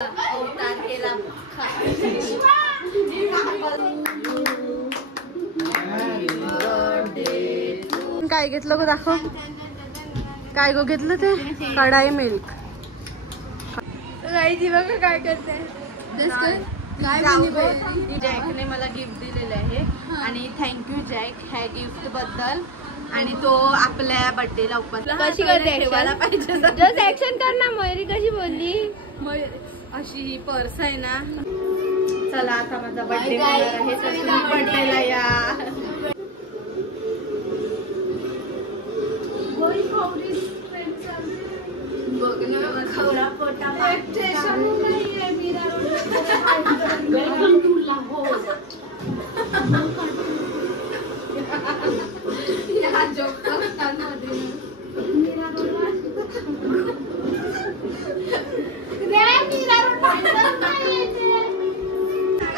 अवतार केला काय घेतलं गो दाखव काय गो घेतलं ते कढाई मिल्क गाईची बघा काय करते जॅकने मला गिफ्ट दिलेलं आहे आणि थँक्यू जॅक ह्या गिफ्ट बद्दल आणि तो आपल्या बर्थडेला उपवास कशी करते ठेवायला पाहिजे जस्ट ऍक्शन कर ना मयुरी कशी बोलली अशी ही पर्स आहे ना चला आता माझा बर्थडे होणार आहे तर तुम्ही बर्थडेला या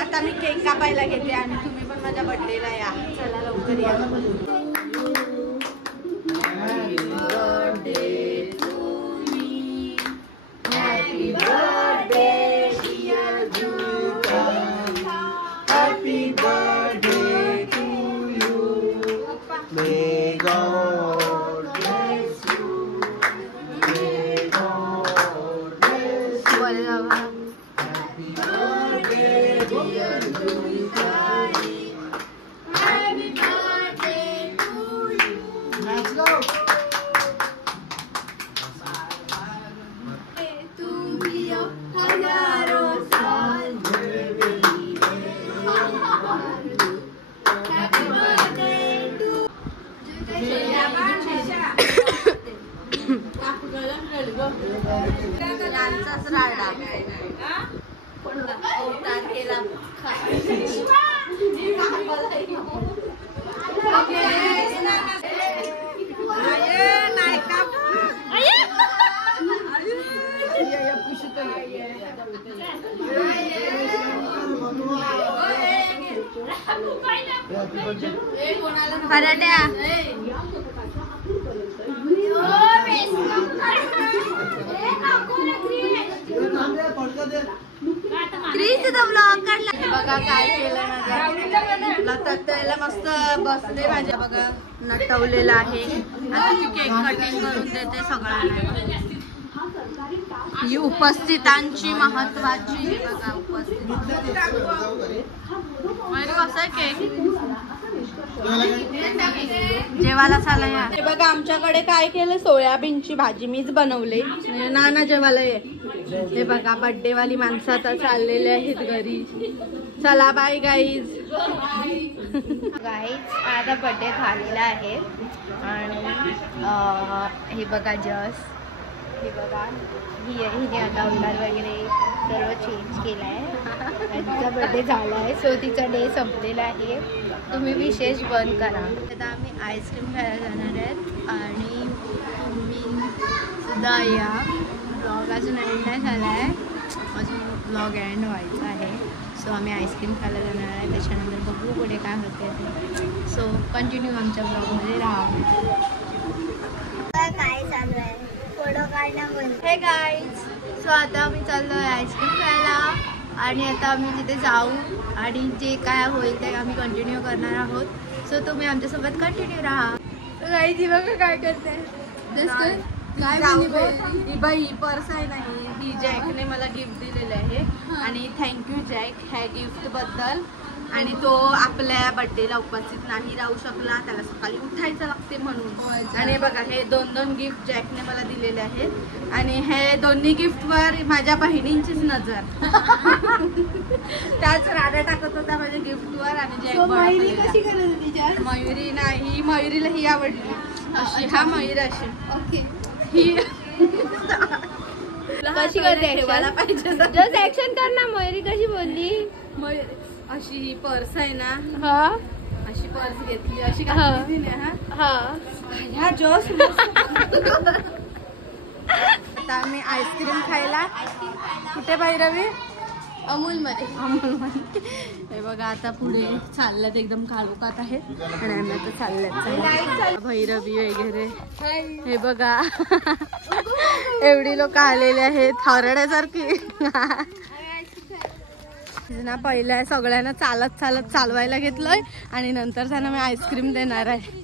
आता मी केक कापायला घेते आणि तुम्ही पण माझ्या बर्थडेला या चला लवकर या अवतार केला पराठ्या बघा काय केलं त्याला मस्त बसले माझ्या बघा नटवलेलं आहे आता ती केक कटिंग करून देते सगळ्यांना ही उपस्थितांची महत्वाची बघा उपस्थित कसं केक जेवायला चालला या बघा आमच्याकडे काय केलं सोयाबीनची भाजी मीच बनवली नाना जेवायला ये हे बघा बर्थडे वाली माणसं आता चाललेले आहेत घरी चला बाय गाईज आता बर्थडे झालेला आहे आणि हे बघा हे बघा हिने आता अवतार वगैरे सर्व चेंज केलं आहे तिचा बर्थडे झाला आहे सो तिचा डे संपलेला आहे तुम्ही विशेष बंद करा आता आम्ही आईस्क्रीम खायला जाणार आहेत आणि तुम्ही सुद्धा या ब्लॉग अजून एंड नाही झाला आहे अजून ब्लॉग एंड व्हायचा आहे सो आम्ही आईस्क्रीम खायला जाणार आहे त्याच्यानंतर बघू पुढे काय होते ते सो कंटिन्यू आमच्या ब्लॉगमध्ये राहा काय चालू आहे फोटो काढण्यामध्ये हे गाईज सो आता आम्ही चाललो आहे आईस्क्रीम खायला आणि आता आम्ही तिथे जाऊ आणि जे काय होईल ते आम्ही कंटिन्यू करणार आहोत सो तुम्ही आमच्यासोबत कंटिन्यू राहा गाईज बघा काय करते ही बाई पर्स आहे नाही ही जॅकने मला गिफ्ट दिलेलं आहे आणि थँक्यू जॅक ह्या गिफ्ट बद्दल आणि तो आपल्या बर्थडेला उपस्थित नाही राहू शकला त्याला सकाळी उठायचं लागते म्हणून आणि बघा हे दोन गिफ्ट जॅकने मला दिलेले आहेत आणि हे दोन्ही गिफ्टवर माझ्या बहिणींचीच नजर त्याच राडा टाकत होता माझ्या गिफ्टवर आणि जॅक मयुरी नाही मयुरीला ही आवडली अशी हा मयूर अशी ओके ही कशी करते ठेवायला पाहिजे जस्ट ऍक्शन कर ना मयुरी कशी बोलली अशी ही पर्स आहे ना हा अशी पर्स घेतली अशी घातली ह्या जस्ट आता आम्ही आईस्क्रीम खायला कुठे बाई रवी अमूलमध्ये. हे बघा आता पुढे चालल्यात एकदम कालोखात आहेत आणि आम्ही आता चालल्यात भैरवी वगैरे. हे बघा एवढी लोक आलेली आहेत हरड्यासारखी ना. पहिल्या सगळ्यांना चालत चालवायला घेतलंय आणि नंतर त्यांना मी आईस्क्रीम देणार आहे.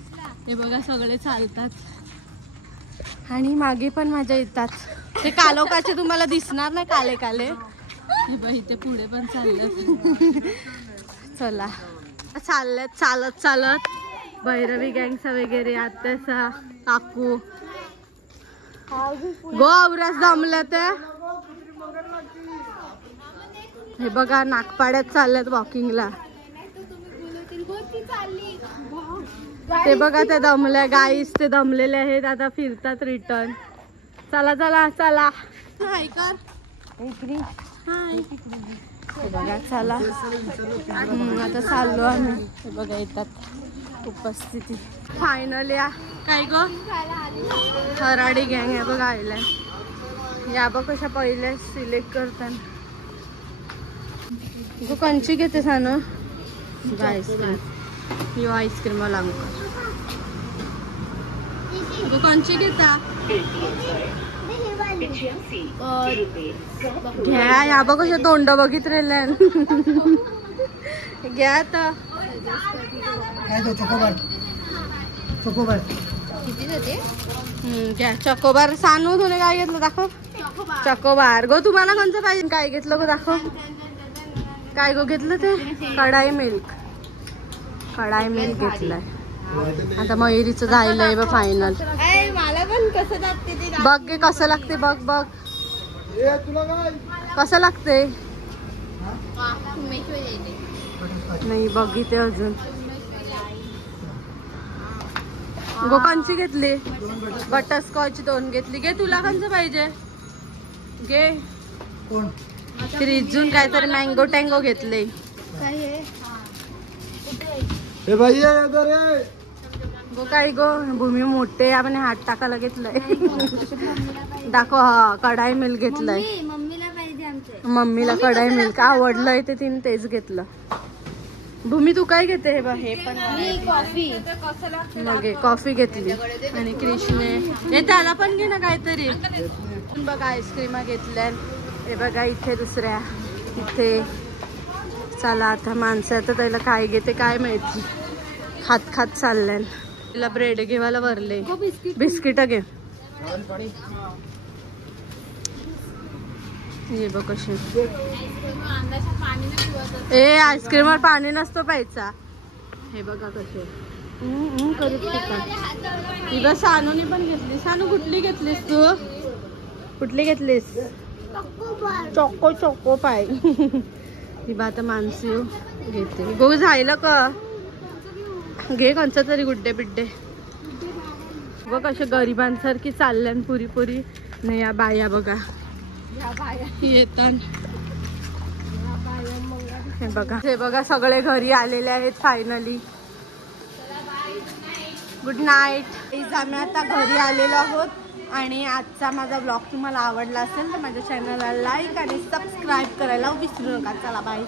हे बघा सगळे चालतात आणि मागे पण माझ्या येतात. ते कालोखाचे तुम्हाला दिसणार नाही काले काले. हे बघ इथे पुढे पण चालल्यात. चला चालल्यात चालत भैरवी गँगचा वगैरे आत्याचा काकू गो आवरास जमल्या त्या. हे बघा नागपाड्यात चालल्यात वॉकिंगला. ते बघा ते दमल्या गाईस ते दमलेले आहेत आता फिरतात रिटर्न. चला चला चला हाय कर हाय. हे बघा चला आता चाललो आम्ही. हे बघा येतात उपस्थिती फायनल या काय ग हराडी गँग आहे बघा आयलाय. या बघ कशा पहिले सिलेक्ट करताना तू कंची घेते सानू आईस्क्रीम यो आईस्क्रीम अंकल तू कंची घेता घ्या. या बघ कशा तोंड बघित राहिले घ्या आता. घ्या चकोबार. सानू तुने काय घेतलं दाखव. चकोबार गो तुम्हाला कोणतं पाहिजे काय घेतलं गो दाखव. काय गो घेतलं ते कढाई मिल्क घेतलंय. आता मयुरीचं जायलंय बघ फायनल. मला पण कसं लागते ते बघ गे कसं लागते बघ बघ कसं लागते. नाही बघिते अजून. गो कंची घेतली बटरस्कॉच 2 घेतली. घे तुला कंचं पाहिजे घे. रिजून काहीतरी मँगो टँगो घेतले. गो काय गो भूमी मोठे आपण हात टाकायला घेतलंय. दाखव. हा कढाई मिल्क घेतलंय. मम्मीला कढाई मिल्क आवडलंय ते तिने तेच घेतलं. भूमी तू काय घेते. हे बघ हे पण कॉफी मग कॉफी घेतली आणि कृष्णे हे त्याला पण घे ना काहीतरी. बघा आईस्क्रीम घेतल्या. हे बघा इथे दुसऱ्या इथे. चला आता माणसं आता त्याला काय घेते काय माहिती. खात चालल्या. तिला ब्रेड घेवायला भरले. बिस्किट घे. हे बघ कसे ए आईस्क्रीमवर पाणी नसतो प्यायचा. हे बघा कसे करू शकतात. ही बघ सानूने पण घेतली. सानू कुठली घेतलीस तू. कुठली घेतलीस चोको पाय. ही बा आता माणसी घेते. गो झायला का घे कोणचा तरी गुड्डे बिड्डे. बघ कशा गरिबांसारखी चालल्यान पुरी नाही. या बाया बघा येतात. हे बघा सगळे घरी आलेले आहेत फायनली. Good night. आम्ही आता घरी आलेलो आहोत आणि आजचा माझा ब्लॉग तुम्हाला आवडला असेल तर माझ्या चॅनलला लाईक आणि सबस्क्राईब करायला विसरू नका. चला बाय.